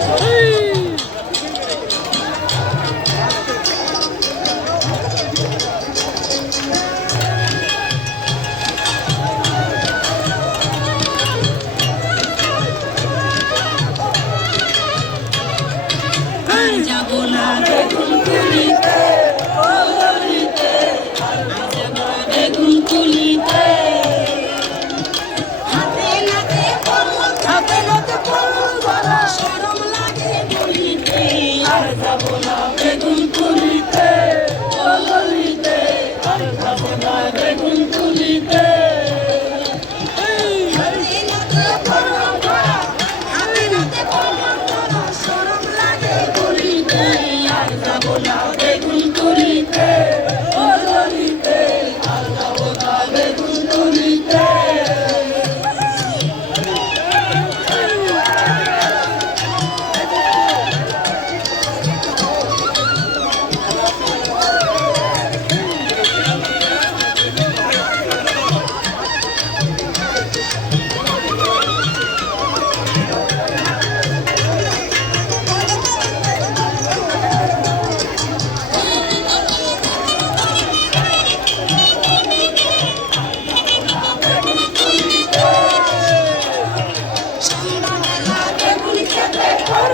Woo! সাথে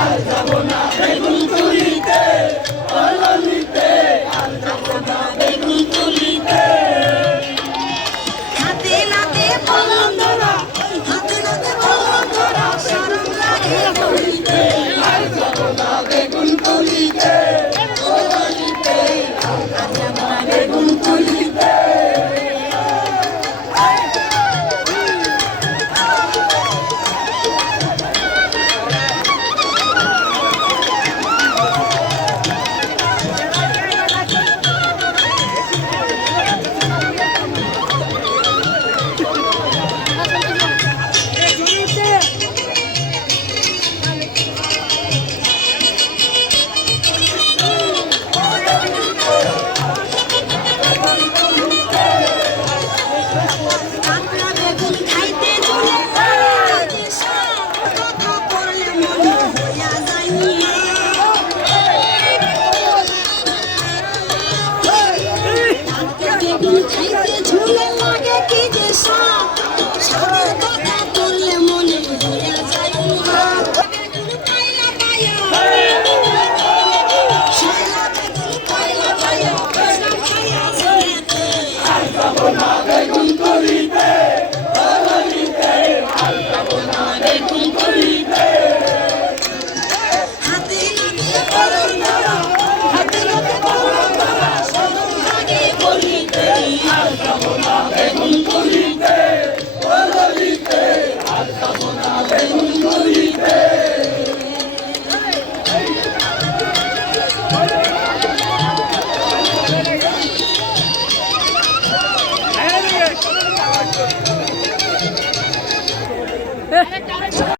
আর যাব না বেগুন তুলিতে আলালিতে